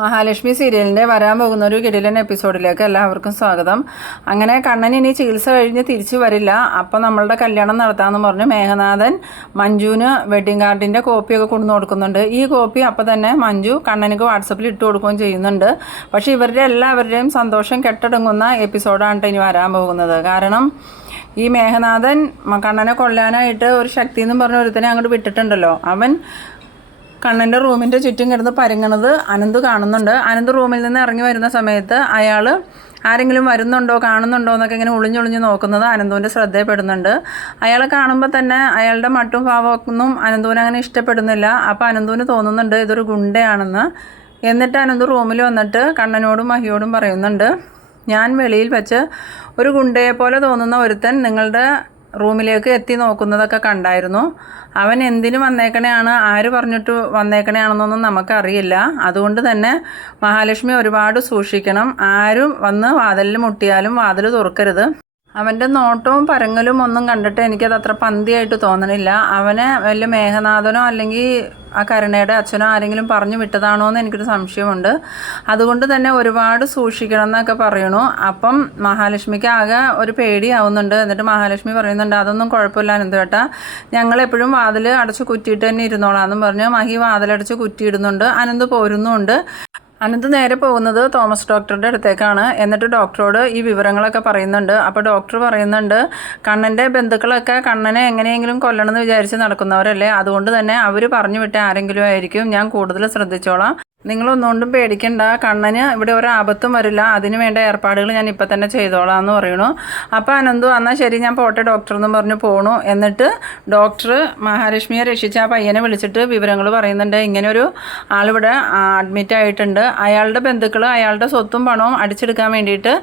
മഹാലക്ഷ്മി സീരിയലിന്റെ വരാൻ പോകുന്ന ഒരു കിടിലൻ എപ്പിസോഡിലേക്ക് എല്ലാവർക്കും സ്വാഗതം. അങ്ങനെ കണ്ണൻ ഇനി ചികിത്സ കഴിഞ്ഞ് തിരിച്ചു വരില്ല. അപ്പം നമ്മളുടെ കല്യാണം നടത്താമെന്ന് പറഞ്ഞ് മേഘനാഥൻ മഞ്ജുവിന് വെഡിങ് കാർഡിന്റെ കോപ്പിയൊക്കെ കൊണ്ടു കൊടുക്കുന്നുണ്ട്. ഈ കോപ്പി അപ്പം തന്നെ മഞ്ജു കണ്ണനിക്ക് വാട്സപ്പിൽ ഇട്ട് കൊടുക്കുകയും ചെയ്യുന്നുണ്ട്. പക്ഷേ ഇവരുടെ എല്ലാവരുടെയും സന്തോഷം കെട്ടടങ്ങുന്ന എപ്പിസോഡാണ് ഇനി വരാൻ പോകുന്നത്. കാരണം ഈ മേഘനാഥൻ കണ്ണനെ കൊല്ലാനായിട്ട് ഒരു ശക്തി എന്നും പറഞ്ഞ ഒരുത്തനെ അങ്ങോട്ട് വിട്ടിട്ടുണ്ടല്ലോ. അവൻ കണ്ണന്റെ റൂമിന്റെ ചുറ്റും കിടന്ന് പരങ്ങണത് അനന്ത് കാണുന്നുണ്ട്. അനന്ത് റൂമിൽ നിന്ന് ഇറങ്ങി വരുന്ന സമയത്ത് അയാൾ ആരെങ്കിലും വരുന്നുണ്ടോ കാണുന്നുണ്ടോ എന്നൊക്കെ ഇങ്ങനെ ഒളിഞ്ഞൊളിഞ്ഞ് നോക്കുന്നത് അനന്തുവിന്റെ ശ്രദ്ധയപ്പെടുന്നുണ്ട് അയാളെ കാണുമ്പോൾ തന്നെ അയാളുടെ മട്ടും ഭാവമൊന്നും അനന്തുവിന് അങ്ങനെ ഇഷ്ടപ്പെടുന്നില്ല. അപ്പോൾ അനന്തുവിന് തോന്നുന്നുണ്ട് ഇതൊരു ഗുണ്ടയാണെന്ന്. എന്നിട്ട് അനന്ത് റൂമിൽ വന്നിട്ട് കണ്ണനോടും മഹിയോടും പറയുന്നുണ്ട് ഞാൻ വെളിയിൽ വെച്ച് ഒരു ഗുണ്ടയെപ്പോലെ തോന്നുന്ന ഒരുത്തൻ നിങ്ങളുടെ റൂമിലേക്ക് എത്തി നോക്കുന്നതൊക്കെ കണ്ടായിരുന്നു. അവൻ എന്തിനു വന്നേക്കണയാണ് ആര് പറഞ്ഞിട്ട് വന്നേക്കണയാണെന്നൊന്നും നമുക്കറിയില്ല. അതുകൊണ്ട് തന്നെ മഹാലക്ഷ്മി ഒരുപാട് സൂക്ഷിക്കണം. ആരും വന്ന് വാതിലിൽ മുട്ടിയാലും വാതിൽ തുറക്കരുത്. അവന്റെ നോട്ടവും പരങ്ങലും ഒന്നും കണ്ടിട്ട് എനിക്കത് അത്ര പന്തിയായിട്ട് തോന്നണില്ല. അവനെ വല്ല മേഘനാഥനോ അല്ലെങ്കിൽ ആ കരുണയുടെ അച്ഛനോ ആരെങ്കിലും പറഞ്ഞു വിട്ടതാണോ എന്ന് എനിക്കൊരു സംശയമുണ്ട്. അതുകൊണ്ട് തന്നെ ഒരുപാട് സൂക്ഷിക്കണം എന്നൊക്കെ പറയണു അപ്പം മഹാലക്ഷ്മിക്ക് ആകെ ഒരു പേടിയാവുന്നുണ്ട്. എന്നിട്ട് മഹാലക്ഷ്മി പറയുന്നുണ്ട് അതൊന്നും കുഴപ്പമില്ല എന്ത് കേട്ടാ ഞങ്ങളെപ്പോഴും വാതിൽ അടച്ച് കുറ്റിയിട്ട് തന്നെ ഇരുന്നോളാന്നും പറഞ്ഞു മഹി വാതിലടച്ച് കുറ്റിയിടുന്നുണ്ട്. അനന്ത് പോരുന്നുമുണ്ട്. അനന്ത് നേരെ പോകുന്നത് തോമസ് ഡോക്ടറുടെ അടുത്തേക്കാണ്. എന്നിട്ട് ഡോക്ടറോട് ഈ വിവരങ്ങളൊക്കെ പറയുന്നുണ്ട്. അപ്പോൾ ഡോക്ടർ പറയുന്നുണ്ട് കണ്ണന്റെ ബന്ധുക്കളൊക്കെ കണ്ണനെ എങ്ങനെയെങ്കിലും കൊല്ലണമെന്ന് വിചാരിച്ച് നടക്കുന്നവരല്ലേ? അതുകൊണ്ട് തന്നെ അവർ പറഞ്ഞു വിട്ട ആരെങ്കിലും ആയിരിക്കും. ഞാൻ കൂടുതൽ ശ്രദ്ധിച്ചോളാം. നിങ്ങളൊന്നുകൊണ്ടും പേടിക്കണ്ട. കണ്ണന് ഇവിടെ ഒരു ആപത്തും വരില്ല. അതിന് വേണ്ട ഏർപ്പാടുകൾ ഞാൻ ഇപ്പം തന്നെ ചെയ്തോളാം എന്ന് പറയണു അപ്പോൾ അനന്തു എന്നാൽ ശരി ഞാൻ പോട്ടെ ഡോക്ടർ എന്ന് പറഞ്ഞു പോണു. എന്നിട്ട് ഡോക്ടർ മഹാലക്ഷ്മിയെ രക്ഷിച്ച ആ പയ്യനെ വിളിച്ചിട്ട് വിവരങ്ങൾ പറയുന്നുണ്ട്. ഇങ്ങനെ ഒരു ആളിവിടെ അഡ്മിറ്റ് ആയിട്ടുണ്ട്. അയാളുടെ ബന്ധുക്കൾ അയാളുടെ സ്വത്തും പണവും അടിച്ചെടുക്കാൻ വേണ്ടിയിട്ട്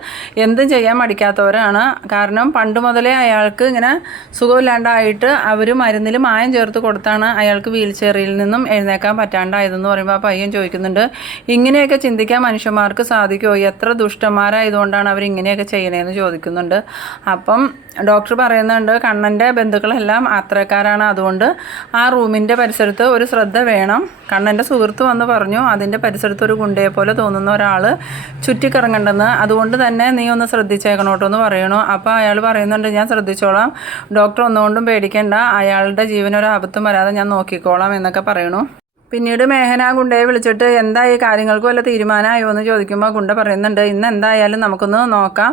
എന്തും ചെയ്യാൻ മടിക്കാത്തവരാണ്. കാരണം പണ്ട് മുതലേ അയാൾക്ക് ഇങ്ങനെ സുഖമില്ലാണ്ടായിട്ട് അവർ മരുന്നിൽ മായം ചേർത്ത് കൊടുത്താണ് അയാൾക്ക് വീൽ ചെയറിൽ നിന്നും എഴുന്നേക്കാൻ പറ്റാണ്ടായതെന്ന് പറയുമ്പോൾ ആ പയ്യൻ ചോദിക്കുന്നുണ്ട്. ഇങ്ങനെയൊക്കെ ചിന്തിക്കാൻ മനുഷ്യന്മാർക്ക് സാധിക്കുമോ? എത്ര ദുഷ്ടന്മാരായതുകൊണ്ടാണ് അവർ ഇങ്ങനെയൊക്കെ ചെയ്യണേന്ന് ചോദിക്കുന്നുണ്ട്. അപ്പം ഡോക്ടർ പറയുന്നുണ്ട് കണ്ണന്റെ ബന്ധുക്കളെല്ലാം അത്രക്കാരാണ് അതുകൊണ്ട് ആ റൂമിന്റെ പരിസരത്ത് ഒരു ശ്രദ്ധ വേണം. കണ്ണന്റെ സുഹൃത്ത് വന്ന് പറഞ്ഞു അതിന്റെ പരിസരത്ത് ഒരു ഗുണ്ടയെ പോലെ തോന്നുന്ന ഒരാൾ ചുറ്റിക്കറങ്ങണ്ടെന്ന്. അതുകൊണ്ട് തന്നെ നീ ഒന്ന് ശ്രദ്ധിച്ചേക്കണോട്ടോ എന്ന് പറയണു. അപ്പോൾ അയാൾ പറയുന്നുണ്ട് ഞാൻ ശ്രദ്ധിച്ചോളാം. ഡോക്ടർ ഒന്നുകൊണ്ടും പേടിക്കേണ്ട. അയാളുടെ ജീവനൊരു ആപത്തും വരാതെ ഞാൻ നോക്കിക്കോളാം എന്നൊക്കെ പറയണു. പിന്നീട് മേഹന ഗുണ്ടയെ വിളിച്ചിട്ട് എന്താ ഈ കാര്യങ്ങൾക്ക് വല്ല തീരുമാനമായോ എന്ന് ചോദിക്കുമ്പോൾ ഗുണ്ട പറയുന്നുണ്ട് ഇന്ന് എന്തായാലും നമുക്കൊന്ന് നോക്കാം.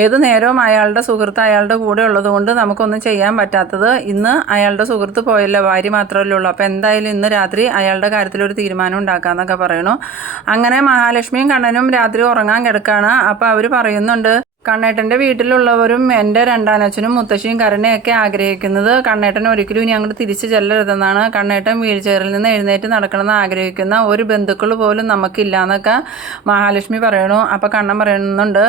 ഏത് നേരവും അയാളുടെ സുഹൃത്ത് അയാളുടെ കൂടെ ഉള്ളത് കൊണ്ട് നമുക്കൊന്നും ചെയ്യാൻ പറ്റാത്തത് ഇന്ന് അയാളുടെ സുഹൃത്ത് പോയല്ലോ ഭാര്യ മാത്രമല്ലേ ഉള്ളൂ. അപ്പോൾ എന്തായാലും ഇന്ന് രാത്രി അയാളുടെ കാര്യത്തിൽ ഒരു തീരുമാനം ഉണ്ടാക്കാമെന്നൊക്കെ പറയണു. അങ്ങനെ മഹാലക്ഷ്മിയും കണ്ണനും രാത്രി ഉറങ്ങാൻ കിടക്കുകയാണ് അപ്പോൾ അവർ പറയുന്നുണ്ട് കണ്ണേട്ടന്റെ വീട്ടിലുള്ളവരും എന്റെ രണ്ടാനച്ഛനും മുത്തശ്ശിയും കരണയൊക്കെ ആഗ്രഹിക്കുന്നത് കണ്ണേട്ടൻ ഒരിക്കലും ഇനി അങ്ങോട്ട് തിരിച്ചു ചെല്ലരുതെന്നാണ്. കണ്ണേട്ടൻ വീൽ ചെയറിൽ നിന്ന് എഴുന്നേറ്റ് നടക്കണമെന്ന് ആഗ്രഹിക്കുന്ന ഒരു ബന്ധുക്കൾ പോലും നമുക്കില്ല എന്നൊക്കെ മഹാലക്ഷ്മി പറയണു. അപ്പോൾ കണ്ണൻ പറയുന്നുണ്ട്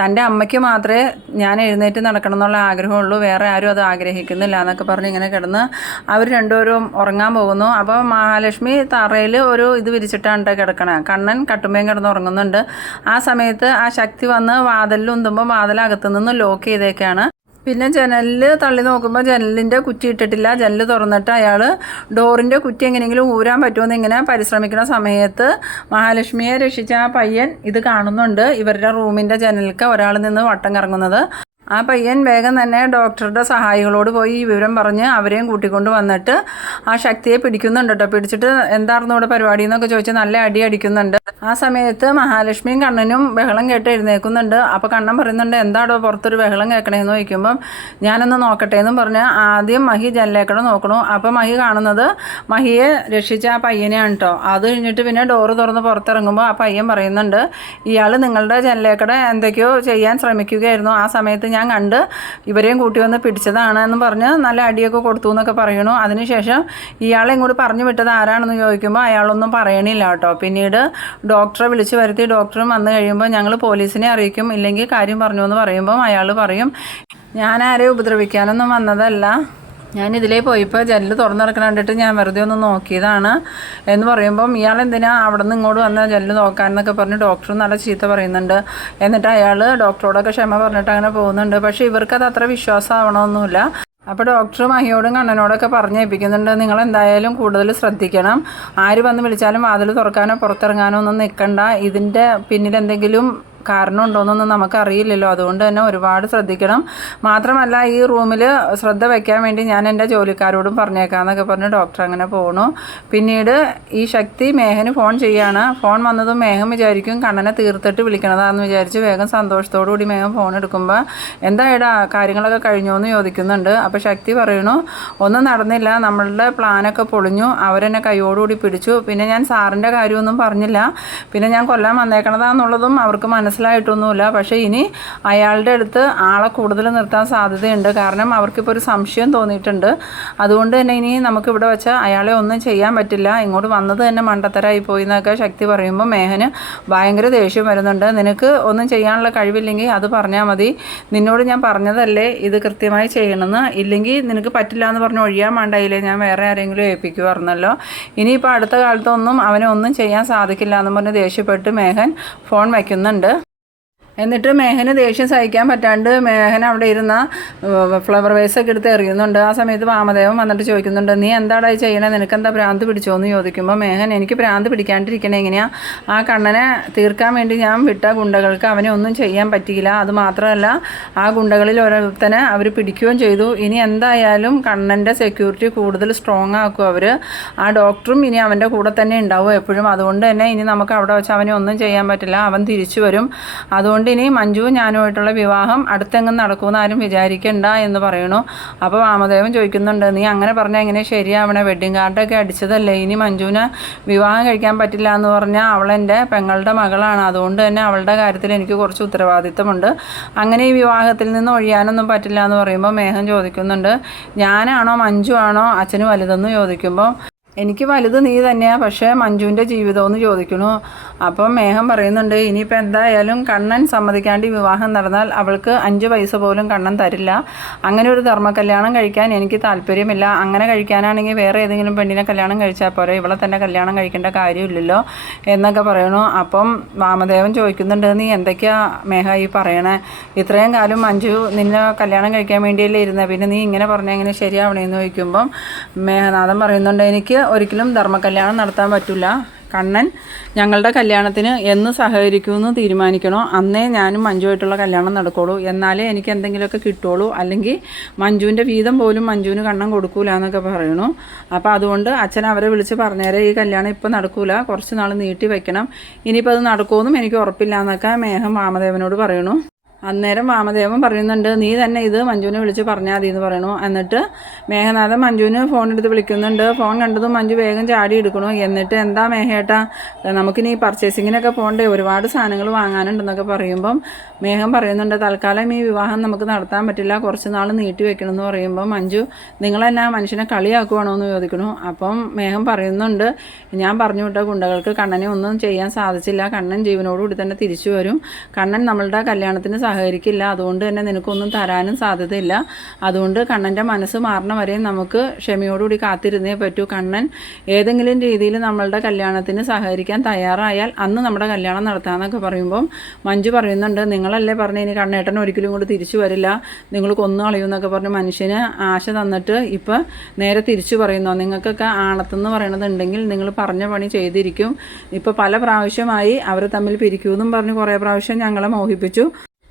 തന്റെ അമ്മയ്ക്ക് മാത്രമേ ഞാൻ എഴുന്നേറ്റ് നടക്കണം എന്നുള്ള ആഗ്രഹമുള്ളൂ. വേറെ ആരും അത് ആഗ്രഹിക്കുന്നില്ല എന്നൊക്കെ പറഞ്ഞ് ഇങ്ങനെ കിടന്ന് അവർ രണ്ടുപേരും ഉറങ്ങാൻ പോകുന്നു. അപ്പോൾ മഹാലക്ഷ്മി തറയിൽ ഒരു ഇത് വിരിച്ചിട്ടാണ് കിടക്കണേ. കണ്ണൻ കട്ടുമ്പയും കിടന്ന് ഉറങ്ങുന്നുണ്ട്. ആ സമയത്ത് ആ ശക്തി വന്ന് വാതിലിൽ ഉന്തുമ്പോൾ വാതിലകത്തു നിന്ന് ലോക്ക് ചെയ്തേക്കാണ്. പിന്നെ ജനലിൽ തള്ളി നോക്കുമ്പോൾ ജനലിന്റെ കുറ്റി ഇട്ടിട്ടില്ല. ജനൽ തുറന്നിട്ട് അയാൾ ഡോറിന്റെ കുറ്റി എങ്ങനെയെങ്കിലും ഊരാൻ പറ്റുമെന്ന് ഇങ്ങനെ പരിശ്രമിക്കുന്ന സമയത്ത് മഹാലക്ഷ്മിയെ രക്ഷിച്ച ആ പയ്യൻ ഇത് കാണുന്നുണ്ട്. ഇവരുടെ റൂമിന്റെ ജനലിലേക്ക് ഒരാൾ നിന്ന് വട്ടം കറങ്ങുന്നത്. ആ പയ്യൻ വേഗം തന്നെ ഡോക്ടറുടെ സഹായികളോട് പോയി ഈ വിവരം പറഞ്ഞ് അവരെയും കൂട്ടിക്കൊണ്ട് വന്നിട്ട് ആ ശക്തിയെ പിടിക്കുന്നുണ്ട് കേട്ടോ. പിടിച്ചിട്ട് എന്തായിരുന്നു ഇവിടെ പരിപാടി എന്നൊക്കെ ചോദിച്ച് നല്ല അടി അടിക്കുന്നുണ്ട്. ആ സമയത്ത് മഹാലക്ഷ്മിയും കണ്ണനും ബഹളം കേട്ട് എഴുന്നേൽക്കുന്നുണ്ട്. അപ്പോൾ കണ്ണൻ പറയുന്നുണ്ട് എന്താടോ പുറത്തൊരു ബഹളം കേൾക്കണേന്ന് ചോദിക്കുമ്പം ഞാനൊന്ന് നോക്കട്ടെ എന്നും പറഞ്ഞ് ആദ്യം മഹി ജനലേക്കട നോക്കണു. അപ്പോൾ മഹി കാണുന്നത് മഹിയെ രക്ഷിച്ച ആ പയ്യനെയാണ് കേട്ടോ. അത് കഴിഞ്ഞിട്ട് പിന്നെ ഡോറ് തുറന്ന് പുറത്തിറങ്ങുമ്പോൾ ആ പയ്യൻ പറയുന്നുണ്ട് ഇയാൾ നിങ്ങളുടെ ജനലേക്കട എന്തൊക്കെയോ ചെയ്യാൻ ശ്രമിക്കുകയായിരുന്നു. ആ സമയത്ത് ഞാൻ കണ്ട് ഇവരെയും കൂട്ടി വന്ന് പിടിച്ചതാണ് എന്ന് പറഞ്ഞ് നല്ല അടിയൊക്കെ കൊടുത്തു എന്നൊക്കെ പറയണു അതിനുശേഷം ഇയാളെ ഇങ്ങോട്ട് പറഞ്ഞു വിട്ടത് ആരാണെന്ന് ചോദിക്കുമ്പോൾ അയാളൊന്നും പറയണില്ല കേട്ടോ. പിന്നീട് ഡോക്ടറെ വിളിച്ചു വരുത്തി ഡോക്ടറും വന്നു കഴിയുമ്പോൾ ഞങ്ങൾ പോലീസിനെ അറിയിക്കും ഇല്ലെങ്കിൽ കാര്യം പറഞ്ഞു എന്ന് പറയുമ്പം അയാൾ പറയും ഞാൻ ആരെയും ഉപദ്രവിക്കാനൊന്നും വന്നതല്ല. ഞാൻ ഇതിലേ പോയപ്പോൾ ജനൽ തുറന്നിറക്കണം കണ്ടിട്ട് ഞാൻ വെറുതെ ഒന്ന് നോക്കിയതാണ് എന്ന് പറയുമ്പം ഇയാൾ എന്തിനാ അവിടെ നിന്ന് ഇങ്ങോട്ട് വന്ന ജനൽ നോക്കാനെന്നൊക്കെ പറഞ്ഞ് ഡോക്ടർ നല്ല ചീത്ത പറയുന്നുണ്ട്. എന്നിട്ട് അയാൾ ഡോക്ടറോടൊക്കെ ക്ഷമ പറഞ്ഞിട്ട് അങ്ങനെ പോകുന്നുണ്ട്. പക്ഷേ ഇവർക്കത് അത്ര വിശ്വാസമാവണമൊന്നുമില്ല. അപ്പോൾ ഡോക്ടർ മഹിയോടും കണ്ണനോടൊക്കെ പറഞ്ഞേൽപ്പിക്കുന്നുണ്ട് നിങ്ങൾ എന്തായാലും കൂടുതൽ ശ്രദ്ധിക്കണം. ആര് വന്ന് വിളിച്ചാലും വാതിൽ തുറക്കാനോ പുറത്തിറങ്ങാനോ ഒന്നും നിൽക്കണ്ട ഇതിന്റെ പിന്നിൽ എന്തെങ്കിലും കാരണം ഉണ്ടോയെന്നൊന്നും നമുക്കറിയില്ലല്ലോ. അതുകൊണ്ട് തന്നെ ഒരുപാട് ശ്രദ്ധിക്കണം. മാത്രമല്ല ഈ റൂമിൽ ശ്രദ്ധ വയ്ക്കാൻ വേണ്ടി ഞാൻ എന്റെ ജോലിക്കാരോടും പറഞ്ഞേക്കാമെന്നൊക്കെ പറഞ്ഞ് ഡോക്ടർ അങ്ങനെ പോണു. പിന്നീട് ഈ ശക്തി മേഹന് ഫോൺ ചെയ്യാണ്. ഫോൺ വന്നതും മേഹം വിചാരിക്കും കണ്ണനെ തീർത്തിട്ട് വിളിക്കണതാന്ന് വിചാരിച്ച് വേഗം സന്തോഷത്തോടു കൂടി മേഹം ഫോൺ എടുക്കുമ്പോൾ എന്താ ഇടാ കാര്യങ്ങളൊക്കെ കഴിഞ്ഞോ എന്ന് ചോദിക്കുന്നുണ്ട്. അപ്പോൾ ശക്തി പറയണു ഒന്നും നടന്നില്ല. നമ്മളുടെ പ്ലാനൊക്കെ പൊളിഞ്ഞു. അവരെന്നെ കൈയോടുകൂടി പിടിച്ചു. പിന്നെ ഞാൻ സാറിന്റെ കാര്യമൊന്നും പറഞ്ഞില്ല. പിന്നെ ഞാൻ കൊല്ലാൻ വന്നേക്കണതാന്നുള്ളതും അവർക്ക് മനസ്സിലായിട്ടൊന്നുമില്ല. പക്ഷേ ഇനി അയാളുടെ അടുത്ത് ആളെ കൂടുതൽ നിർത്താൻ സാധ്യതയുണ്ട്. കാരണം അവർക്കിപ്പോൾ ഒരു സംശയം തോന്നിയിട്ടുണ്ട്. അതുകൊണ്ട് തന്നെ ഇനി നമുക്കിവിടെ വെച്ച് അയാളെ ഒന്നും ചെയ്യാൻ പറ്റില്ല. ഇങ്ങോട്ട് വന്നത് തന്നെ മണ്ടത്തരായി പോയി എന്നൊക്കെ ശക്തി പറയുമ്പോൾ മേഹന് ഭയങ്കര ദേഷ്യം വരുന്നുണ്ട്. നിനക്ക് ഒന്നും ചെയ്യാനുള്ള കഴിവില്ലെങ്കിൽ അത് പറഞ്ഞാൽ മതി. നിന്നോട് ഞാൻ പറഞ്ഞതല്ലേ ഇത് കൃത്യമായി ചെയ്യണമെന്ന്? ഇല്ലെങ്കിൽ നിനക്ക് പറ്റില്ല എന്ന് പറഞ്ഞ് ഒഴിയാൻ വേണ്ടായില്ലേ ഞാൻ വേറെ ആരെങ്കിലും ഏൽപ്പിക്കുമായിരുന്നല്ലോ. ഇനിയിപ്പോൾ അടുത്ത കാലത്തൊന്നും അവനെ ഒന്നും ചെയ്യാൻ സാധിക്കില്ല എന്ന് പറഞ്ഞ് ദേഷ്യപ്പെട്ട് മേഘൻ ഫോൺ വയ്ക്കുന്നുണ്ട്. എന്നിട്ട് മേഹന് ദേഷ്യം സഹിക്കാൻ പറ്റാണ്ട് മേഹൻ അവിടെ ഇരുന്ന ഫ്ലവർ വേസൊക്കെ എടുത്ത് എറിയുന്നുണ്ട്. ആ സമയത്ത് വാമദേവൻ വന്നിട്ട് ചോദിക്കുന്നുണ്ട് നീ എന്താടാ ചെയ്യണേ? നിനക്ക് എന്താ ഭ്രാന്ത് പിടിച്ചോ എന്ന് ചോദിക്കുമ്പോൾ മേഹൻ എനിക്ക് ഭ്രാന്ത് പിടിക്കാണ്ടിരിക്കണേ എങ്ങനെയാ? ആ കണ്ണനെ തീർക്കാൻ വേണ്ടി ഞാൻ വിട്ട ഗുണ്ടകൾക്ക് അവനെ ഒന്നും ചെയ്യാൻ പറ്റിയില്ല. അത് മാത്രമല്ല ആ ഗുണ്ടകളിൽ ഓരോരുത്തനെ അവർ പിടിക്കുകയും ചെയ്തു. ഇനി എന്തായാലും കണ്ണന്റെ സെക്യൂരിറ്റി കൂടുതൽ സ്ട്രോങ് ആക്കും അവർ ആ ഡോക്ടറും ഇനി അവന്റെ കൂടെ തന്നെ ഉണ്ടാവും എപ്പോഴും. അതുകൊണ്ട് തന്നെ ഇനി നമുക്ക് അവിടെ വെച്ച് അവനെ ഒന്നും ചെയ്യാൻ പറ്റില്ല. അവൻ തിരിച്ചു വരും. അതുകൊണ്ട് ഇനി മഞ്ജുവും ഞാനുമായിട്ടുള്ള വിവാഹം അടുത്തെങ്ങും നടക്കുമെന്ന് ആരും വിചാരിക്കണ്ട എന്ന് പറയണു അപ്പോൾ വാമദേവൻ ചോദിക്കുന്നുണ്ട് നീ അങ്ങനെ പറഞ്ഞാൽ എങ്ങനെ ശരിയാവണേ? വെഡ്ഡിങ് കാർഡൊക്കെ അടിച്ചതല്ലേ? ഇനി മഞ്ജുവിന് വിവാഹം കഴിക്കാൻ പറ്റില്ല എന്ന് പറഞ്ഞാൽ അവളെന്റെ പെങ്ങളുടെ മകളാണ്. അതുകൊണ്ട് തന്നെ അവളുടെ കാര്യത്തിൽ എനിക്ക് കുറച്ച് ഉത്തരവാദിത്തമുണ്ട്. അങ്ങനെ ഈ വിവാഹത്തിൽ നിന്ന് ഒഴിയാനൊന്നും പറ്റില്ല എന്ന് പറയുമ്പോൾ മേഘം ചോദിക്കുന്നുണ്ട് ഞാനാണോ മഞ്ജു ആണോ അച്ഛന് വലുതെന്ന് ചോദിക്കുമ്പോൾ എനിക്ക് വലുത് നീ തന്നെയാണ് പക്ഷേ മഞ്ജുവിന്റെ ജീവിതമെന്ന് ചോദിക്കണു അപ്പം മേഘം പറയുന്നുണ്ട് ഇനിയിപ്പോൾ എന്തായാലും കണ്ണൻ സമ്മതിക്കാണ്ട് വിവാഹം നടന്നാൽ അവൾക്ക് അഞ്ച് പൈസ പോലും കണ്ണൻ തരില്ല. അങ്ങനെ ഒരു ധർമ്മ കല്യാണം കഴിക്കാൻ എനിക്ക് താല്പര്യമില്ല. അങ്ങനെ കഴിക്കാനാണെങ്കിൽ വേറെ ഏതെങ്കിലും പെണ്ണിനെ കല്യാണം കഴിച്ചാൽ പോരെ. ഇവളെ തന്നെ കല്യാണം കഴിക്കേണ്ട കാര്യമില്ലല്ലോ എന്നൊക്കെ പറയണു അപ്പം വാമദേവൻ ചോദിക്കുന്നുണ്ട് നീ എന്തൊക്കെയാ മേഘ ഈ പറയണേ? ഇത്രയും കാലം അഞ്ചു നിന്നെ കല്യാണം കഴിക്കാൻ വേണ്ടിയല്ലേ ഇരുന്നത് പിന്നെ നീ ഇങ്ങനെ പറഞ്ഞാൽ എങ്ങനെ ശരിയാവണേന്ന് ചോദിക്കുമ്പം മേഘനാഥൻ പറയുന്നുണ്ട് എനിക്ക് ഒരിക്കലും ധർമ്മ കല്യാണം നടത്താൻ പറ്റില്ല കണ്ണൻ ഞങ്ങളുടെ കല്യാണത്തിന് എന്ന് സഹകരിക്കുമെന്ന് തീരുമാനിക്കണോ? അന്നേ ഞാനും മഞ്ജുവായിട്ടുള്ള കല്യാണം നടക്കുള്ളൂ. എന്നാലേ എനിക്ക് എന്തെങ്കിലുമൊക്കെ കിട്ടുള്ളൂ. അല്ലെങ്കിൽ മഞ്ജുവിന്റെ വീതം പോലും മഞ്ജുവിന് കണ്ണം കൊടുക്കൂല എന്നൊക്കെ പറയണു അപ്പോൾ അതുകൊണ്ട് അച്ഛൻ അവരെ വിളിച്ച് പറഞ്ഞേരെ ഈ കല്യാണം ഇപ്പോൾ നടക്കൂല. കുറച്ച് നാൾ നീട്ടി വെക്കണം. ഇനിയിപ്പോൾ അത് നടക്കുമെന്നും എനിക്ക് ഉറപ്പില്ല എന്നൊക്കെ മേഘം വാമദേവനോട് പറയണു അന്നേരം വാമദേവൻ പറയുന്നുണ്ട് നീ തന്നെ ഇത് മഞ്ജുവിനെ വിളിച്ച് പറഞ്ഞാൽ മതി എന്ന് പറയണു. എന്നിട്ട് മേഘനാഥൻ മഞ്ജുവിന് ഫോൺ എടുത്ത് വിളിക്കുന്നുണ്ട് ഫോൺ കണ്ടതും മഞ്ജു വേഗം ചാടി എടുക്കണു. എന്നിട്ട് എന്താ മേഘേട്ടാ നമുക്കിനി പർച്ചേസിങ്ങിനൊക്കെ പോകണ്ടേ ഒരുപാട് സാധനങ്ങൾ വാങ്ങാനുണ്ടെന്നൊക്കെ പറയുമ്പം മേഘം പറയുന്നുണ്ട് തൽക്കാലം ഈ വിവാഹം നമുക്ക് നടത്താൻ പറ്റില്ല കുറച്ച് നാൾ നീട്ടി വെക്കണം എന്ന് പറയുമ്പോൾ മഞ്ജു നിങ്ങളെന്നാ മനുഷ്യനെ കളിയാക്കുവാണോ എന്ന് ചോദിക്കണു. അപ്പം മേഘം പറയുന്നുണ്ട് ഞാൻ പറഞ്ഞു വിട്ട ഗുണ്ടകൾക്ക് കണ്ണനെ ഒന്നും ചെയ്യാൻ സാധിച്ചില്ല കണ്ണൻ ജീവനോടുകൂടി തന്നെ തിരിച്ചു വരും. കണ്ണൻ നമ്മളുടെ കല്യാണത്തിന് സഹകരിക്കില്ല. അതുകൊണ്ട് തന്നെ നിനക്കൊന്നും തരാനും സാധ്യതയില്ല. അതുകൊണ്ട് കണ്ണന്റെ മനസ്സ് മാറണ വരെ നമുക്ക് ക്ഷമയോടുകൂടി കാത്തിരുന്നേ പറ്റൂ. കണ്ണൻ ഏതെങ്കിലും രീതിയിൽ നമ്മളുടെ കല്യാണത്തിന് സഹകരിക്കാൻ തയ്യാറായാൽ അന്ന് നമ്മുടെ കല്യാണം നടത്താമെന്നൊക്കെ പറയുമ്പം മഞ്ജു പറയുന്നുണ്ട് നിങ്ങളല്ലേ പറഞ്ഞ ഇനി കണ്ണേട്ടൻ ഒരിക്കലും കൂടി തിരിച്ചു വരില്ല. നിങ്ങൾ കൊന്നു കളയുമെന്നൊക്കെ പറഞ്ഞ് മനുഷ്യന് ആശ തന്നിട്ട് ഇപ്പം നേരെ തിരിച്ചു പറയുന്നു. നിങ്ങൾക്കൊക്കെ ആണത്തെന്ന് പറയണതുണ്ടെങ്കിൽ നിങ്ങൾ പറഞ്ഞ പണി ചെയ്തിരിക്കും. ഇപ്പോൾ പല പ്രാവശ്യമായി അവർ തമ്മിൽ പിരിക്കൂ എന്നും പറഞ്ഞ് കുറേ പ്രാവശ്യം ഞങ്ങളെ മോഹിപ്പിച്ചു.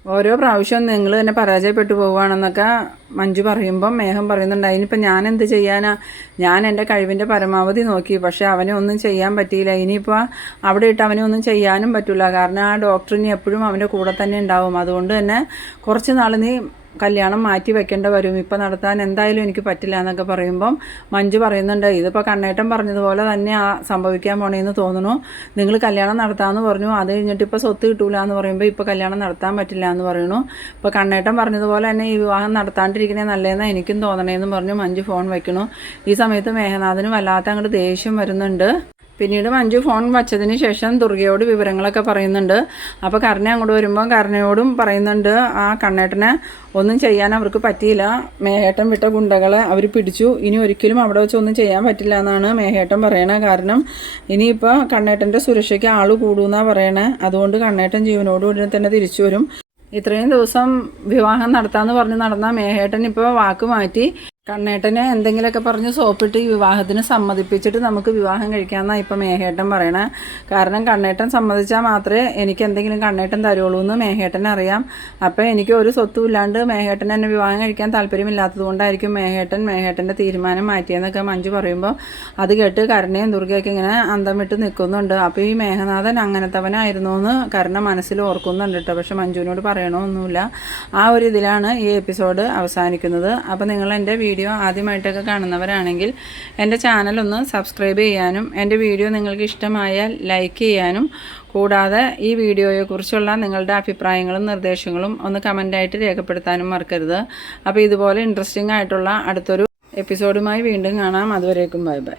ഓരോ പ്രാവശ്യവും നിങ്ങൾ തന്നെ പരാജയപ്പെട്ടു പോവുകയാണെന്നൊക്കെ മഞ്ജു പറയുമ്പം മേഘം പറയുന്നുണ്ട്. അതിനിപ്പോൾ ഞാൻ എന്ത് ചെയ്യാനാ? ഞാൻ എന്റെ കഴിവിന്റെ പരമാവധി നോക്കി. പക്ഷേ അവനെ ഒന്നും ചെയ്യാൻ പറ്റിയില്ല. ഇനിയിപ്പോൾ അവിടെ ഇട്ട് അവനെ ഒന്നും ചെയ്യാനും പറ്റില്ല കാരണം ആ ഡോക്ടറിന് എപ്പോഴും അവന്റെ കൂടെ തന്നെ ഉണ്ടാവും. അതുകൊണ്ട് തന്നെ കുറച്ച് നാൾ നീ കല്യാണം മാറ്റി വെക്കേണ്ട വരും. ഇപ്പം നടത്താൻ എന്തായാലും എനിക്ക് പറ്റില്ല എന്നൊക്കെ പറയുമ്പം മഞ്ജു പറയുന്നുണ്ട് ഇതിപ്പോൾ കണ്ണേട്ടൻ പറഞ്ഞതുപോലെ തന്നെ ആ സംഭവിക്കാൻ പോണേന്ന് തോന്നുന്നു. നിങ്ങൾ കല്യാണം നടത്താമെന്ന് പറഞ്ഞു. അത് കഴിഞ്ഞിട്ട് ഇപ്പോൾ സ്വത്ത് കിട്ടൂല എന്ന് പറയുമ്പോൾ ഇപ്പോൾ കല്യാണം നടത്താൻ പറ്റില്ല എന്ന് പറയുന്നു. ഇപ്പോൾ കണ്ണേട്ടൻ പറഞ്ഞതുപോലെ തന്നെ ഈ വിവാഹം നടത്താണ്ടിരിക്കണേ നല്ലതെന്ന് എനിക്കും തോന്നണേന്ന് പറഞ്ഞു മഞ്ജു ഫോൺ വയ്ക്കണു ഈ സമയത്ത് മേഘനാഥന് വല്ലാത്ത അങ്ങോട്ട് ദേഷ്യം വരുന്നുണ്ട്. പിന്നീട് മഞ്ജു ഫോൺ വച്ചതിന് ശേഷം ദുർഗയോട് വിവരങ്ങളൊക്കെ പറയുന്നുണ്ട്. അപ്പോൾ കരുണ അങ്ങോട്ട് വരുമ്പോൾ കരുണയോടും പറയുന്നുണ്ട് ആ കണ്ണേട്ടനെ ഒന്നും ചെയ്യാൻ അവർക്ക് പറ്റിയില്ല. മേഹേട്ടൻ വിട്ട ഗുണ്ടകളെ അവർ പിടിച്ചു. ഇനി ഒരിക്കലും അവിടെ വെച്ച് ഒന്നും ചെയ്യാൻ പറ്റില്ല എന്നാണ് മേഹേട്ടൻ പറയണത് കാരണം ഇനിയിപ്പോൾ കണ്ണേട്ടന്റെ സുരക്ഷയ്ക്ക് ആൾ കൂടുമെന്നാണ് പറയണേ. അതുകൊണ്ട് കണ്ണേട്ടൻ ജീവനോടുകൂടി തന്നെ തിരിച്ചു വരും. ഇത്രയും ദിവസം വിവാഹം നടത്താമെന്ന് പറഞ്ഞ് നടന്ന മേഹേട്ടൻ ഇപ്പോൾ വാക്ക് മാറ്റി. കണ്ണേട്ടനെ എന്തെങ്കിലുമൊക്കെ പറഞ്ഞ് സോപ്പിട്ട് ഈ വിവാഹത്തിന് സമ്മതിപ്പിച്ചിട്ട് നമുക്ക് വിവാഹം കഴിക്കാമെന്നാണ് ഇപ്പം മേഹേട്ടൻ പറയണേ. കാരണം കണ്ണേട്ടൻ സമ്മതിച്ചാൽ മാത്രമേ എനിക്ക് എന്തെങ്കിലും കണ്ണേട്ടൻ തരുള്ളൂ എന്ന് മേഹേട്ടനെ അറിയാം. അപ്പോൾ എനിക്ക് ഒരു സ്വത്തും ഇല്ലാണ്ട് മേഹേട്ടൻ എന്നെ വിവാഹം കഴിക്കാൻ താല്പര്യമില്ലാത്തത് കൊണ്ടായിരിക്കും മേഹേട്ടൻ മേഹേട്ടന്റെ തീരുമാനം മാറ്റിയെന്നൊക്കെ മഞ്ജു പറയുമ്പോൾ അത് കേട്ട് കരുണയും ദുർഗയൊക്കെ ഇങ്ങനെ അന്തം വിട്ട് നിൽക്കുന്നുണ്ട്. അപ്പോൾ ഈ മേഘനാഥൻ അങ്ങനത്തവനായിരുന്നു എന്ന് കരുണ മനസ്സിൽ ഓർക്കുന്നുണ്ട് കേട്ടോ. പക്ഷെ മഞ്ജുവിനോട് പറയണമൊന്നുമില്ല. ആ ഒരു ഇതിലാണ് ഈ എപ്പിസോഡ് അവസാനിക്കുന്നത്. അപ്പോൾ നിങ്ങൾ എന്റെ വീഡിയോ ആദ്യമായിട്ടൊക്കെ കാണുന്നവരാണെങ്കിൽ എന്റെ ചാനലൊന്ന് സബ്സ്ക്രൈബ് ചെയ്യാനും എന്റെ വീഡിയോ നിങ്ങൾക്ക് ഇഷ്ടമായാൽ ലൈക്ക് ചെയ്യാനും കൂടാതെ ഈ വീഡിയോയെക്കുറിച്ചുള്ള നിങ്ങളുടെ അഭിപ്രായങ്ങളും നിർദ്ദേശങ്ങളും ഒന്ന് കമന്റായിട്ട് രേഖപ്പെടുത്താനും മറക്കരുത്. അപ്പോൾ ഇതുപോലെ ഇൻട്രസ്റ്റിംഗ് ആയിട്ടുള്ള അടുത്തൊരു എപ്പിസോഡുമായി വീണ്ടും കാണാം. അതുവരേക്കും ബൈ ബൈ